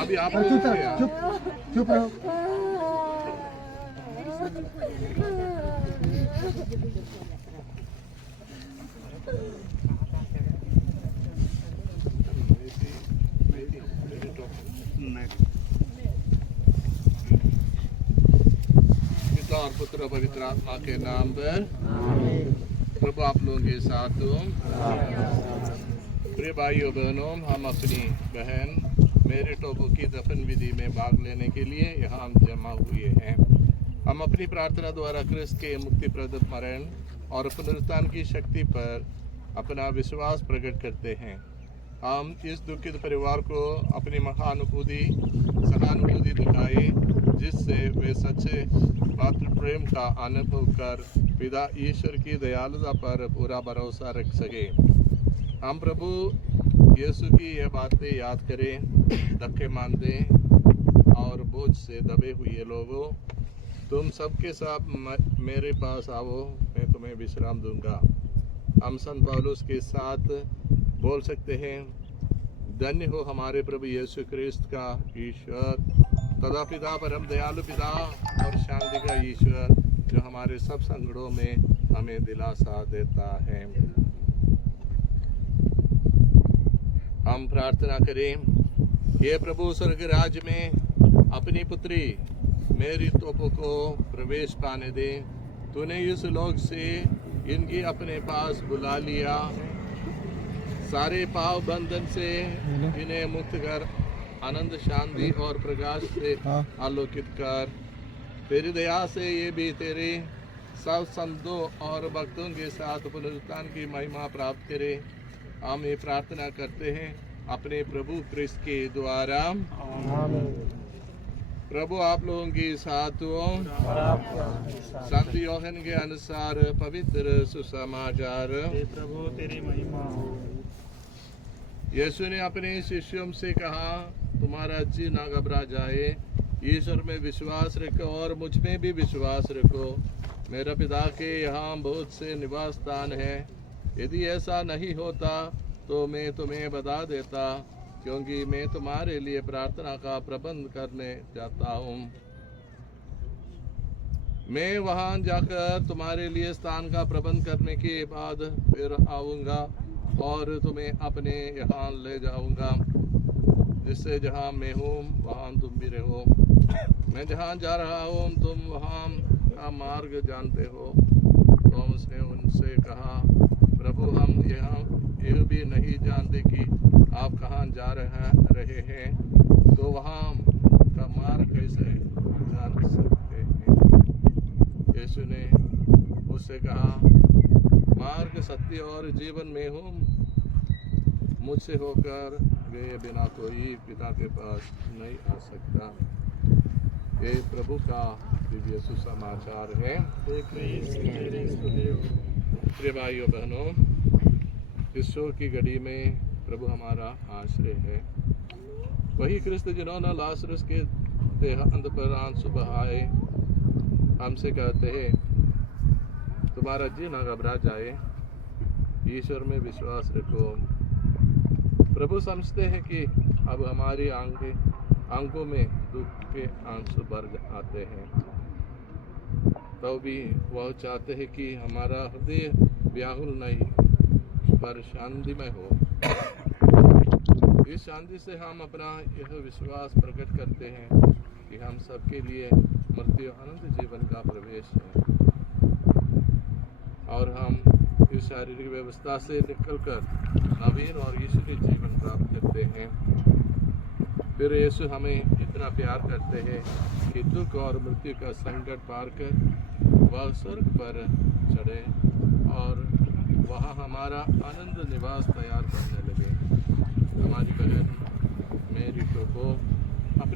अभी आप चुप चुप रहो। पिता और पुत्र और पवित्र आत्मा के नाम पर प्रभु आप लोगों के साथ हो। प्रिय भाइयों बहनों, हम अपनी बहन मेरी टोपो की दफन विधि में भाग लेने के लिए यहाँ जमा हुए हैं। हम अपनी प्रार्थना द्वारा क्रिस्त के मुक्तिप्रद मरण और पुनरुत्थान की शक्ति पर अपना विश्वास प्रकट करते हैं। हम इस दुखित परिवार को अपनी सहानुभूति दिखाए, जिससे वे सच्चे मातृ प्रेम का अनुभव कर पिता ईश्वर की दयालुता पर पूरा भरोसा रख सके। हम प्रभु यीशु की यह बातें याद करें। धक्के मानते और बोझ से दबे हुए लोगों, तुम सबके साथ मेरे पास आओ, मैं तुम्हें विश्राम दूंगा। हम संत पौलुस के साथ बोल सकते हैं, धन्य हो हमारे प्रभु यीशु क्रिस्त का ईश्वर, तथा पिता परम दयालु पिता और शांति का ईश्वर, जो हमारे सब संकटों में हमें दिलासा देता है। हम प्रार्थना करें। हे प्रभु, स्वर्ग राज्य में अपनी पुत्री मेरी तोपो को प्रवेश पाने दे। तूने इस लोक से इनकी अपने पास बुला लिया। सारे पाव बंधन से इन्हें मुक्त कर आनंद, शांति और प्रकाश से आलोकित कर। तेरी दया से ये भी तेरे सब संतों और भक्तों के साथ पुनरुत्थान की महिमा प्राप्त करे। हम ये प्रार्थना करते हैं अपने प्रभु क्रिस्त के द्वारा। प्रभु आप लोगों के साथ हो। संत यूहन्ना के अनुसार पवित्र सुसमाचार। प्रभु तेरी महिमा हो। यीशु ने अपने शिष्यों से कहा, तुम्हारा जी ना घबरा जाए, ईश्वर में विश्वास रखो और मुझ में भी विश्वास रखो। मेरे पिता के यहाँ बहुत से निवास स्थान हैं। यदि ऐसा नहीं होता तो मैं तुम्हें बता देता, क्योंकि मैं तुम्हारे लिए प्रार्थना का प्रबंध करने जाता हूँ। मैं वहाँ जाकर तुम्हारे लिए स्थान का प्रबंध करने के बाद फिर आऊँगा और तुम्हें अपने यहाँ ले जाऊँगा, जिससे जहाँ मैं हूँ वहाँ तुम भी रहो। मैं जहाँ जा रहा हूँ तुम वहाँ का मार्ग जानते हो। तो उसने उनसे कहा, प्रभु हम यहाँ यह भी नहीं जानते कि आप कहाँ जा रहे हैं, तो वहाँ का मार्ग कैसे जान सकते हैं? यीशु ने उससे कहा, मार्ग, सत्य और जीवन में हूँ। मुझसे होकर गए बिना कोई पिता के पास नहीं आ सकता। ये प्रभु का दिव्य सुसमाचार है। प्रिय भाइयों बहनों, इस शोक की घड़ी में प्रभु हमारा आश्रय है। वही क्रिस्त जिन्होंने लाजरस के देहांत पर आंसू बहाए, हमसे कहते हैं, तुम्हारा जी ना घबरा जाए, ईश्वर में विश्वास रखो। प्रभु समझते हैं कि अब हमारी आंखों में दुख के आंसू भर आते हैं, तो भी वह चाहते हैं कि हमारा हृदय व्याकुल नहीं पर शांतिमय हो। इस शांति से हम अपना यह विश्वास प्रकट करते हैं कि हम सबके लिए मृत्यु अनंत जीवन का प्रवेश है और हम इस शारीरिक व्यवस्था से निकलकर नवीन और ईश्वरीय जीवन प्राप्त करते हैं। फिर यीशु हमें इतना प्यार करते हैं कि दुख और मृत्यु का संकट पार कर वह स्वर्ग पर चढ़े और वहाँ हमारा आनंद निवास तैयार करने लगे।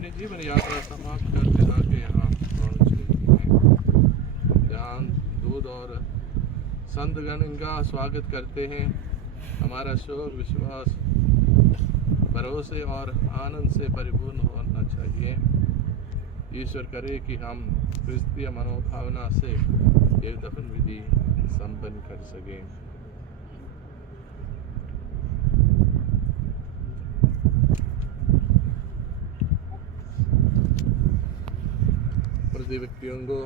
अपनी जीवन यात्रा समाप्त करके आके यहाँ पहुँच गई हैं, जहाँ दूध और संतगण इनका स्वागत करते हैं। हमारा शोक, विश्वास, भरोसे और आनंद से परिपूर्ण होना चाहिए। ईश्वर करे कि हम क्रिस्तीय मनोभावना से ये दफन विधि संपन्न कर सकें। प्रति व्यक्तियों को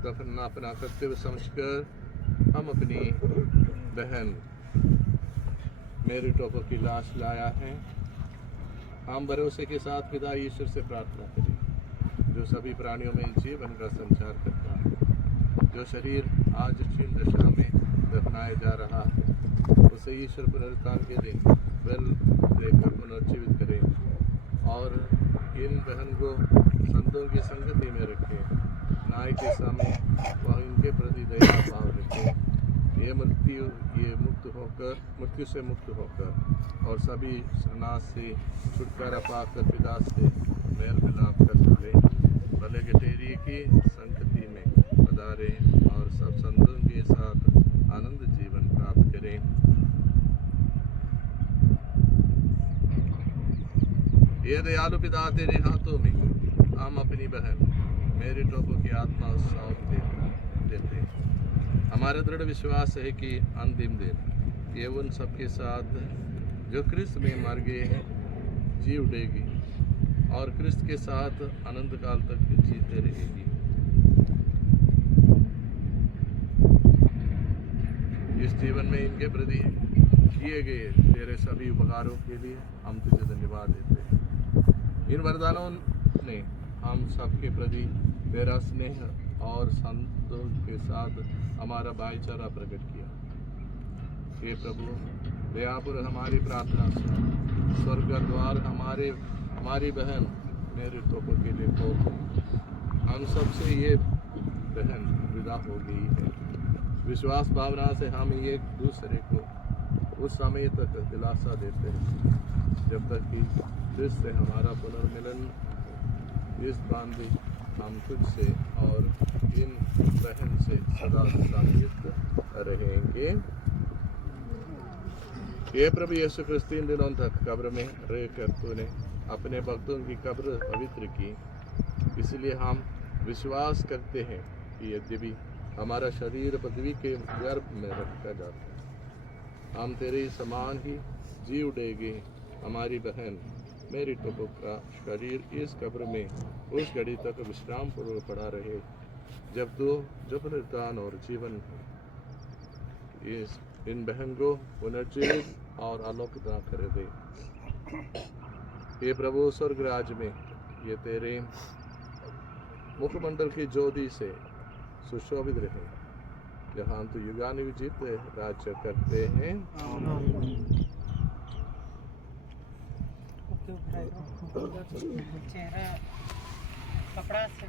दफन अपना कर्तव्य समझकर हम अपनी बहन मेरी टोपो की लाश लाया है। हम भरोसे के साथ पिता ईश्वर से प्रार्थना करें, जो सभी प्राणियों में जीवन का संचार करता है। जो शरीर आज क्षीण दशा में दफनाया जा रहा है, उसे ईश्वर पुनरुत्थान के दिन बल देकर पुनर्जीवित करें और इन बहन को संतों की संगति में रखें। न्याय के समय वह इनके प्रति दया भाव रखें। ये मृत्यु से मुक्त होकर और सभी शरणार्थ से छुटकारा पाकर पिता से मेल मिलाप कर चले। भले गटेरी की संगति में पधारें और सब संतों के साथ आनंद जीवन प्राप्त करें। ये दयालु पिता तेरे हाथों में हम अपनी बहन मेरी टोपो की आत्मा सौंप देते हैं। हमारा दृढ़ विश्वास है कि अंतिम दिन ये उन सबके साथ जो क्रिस्त में मर गए हैं जी उठेगी और क्रिस्त के साथ अनंत काल तक जीते रहेगी। इस जीवन में इनके प्रति किए गए तेरे सभी उपकारों के लिए हम तुझे धन्यवाद देते हैं। इन वरदानों ने हम सबके प्रति तेरा स्नेह और संतों के साथ हमारा भाईचारा प्रकट किया। हे प्रभु, दयापुर हमारी प्रार्थना सुन। स्वर्ग द्वार हमारी बहन मेरी टोपो के लिए खोल दे। हम सबसे ये बहन विदा हो गई है। विश्वास भावना से हम एक दूसरे को उस समय तक दिलासा देते हैं जब तक कि क्रिस्त से हमारा पुनर्मिलन। इस बांधे हम तुझसे और इन बहन से सदा संयुक्त रहेंगे। ये प्रभु यीशु क्रिस्त 3 दिनों तक कब्र में रहकर तूने अपने भक्तों की कब्र पवित्र की। इसलिए हम विश्वास करते हैं कि यद्यपि हमारा शरीर पृथ्वी के गर्भ में रखा जाता है, हम तेरे समान ही जी उठेंगे। हमारी बहन मेरी टोपो का शरीर इस कब्र में उस घड़ी तक विश्राम पूर्वक पड़ा रहे जब पुनरुत्थान और जीवन इन बहन को पुनर्जीवित और आलोकित कर दे। ये प्रभु स्वर्ग राज में ये तेरे मुखमंडल की ज्योति से सुशोभित रहे, जहाँ तू युगानुयुग राज्य करते हैं। चेहरा कपड़ा से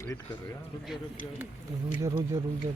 वेट कर रहे हैं। रुक जा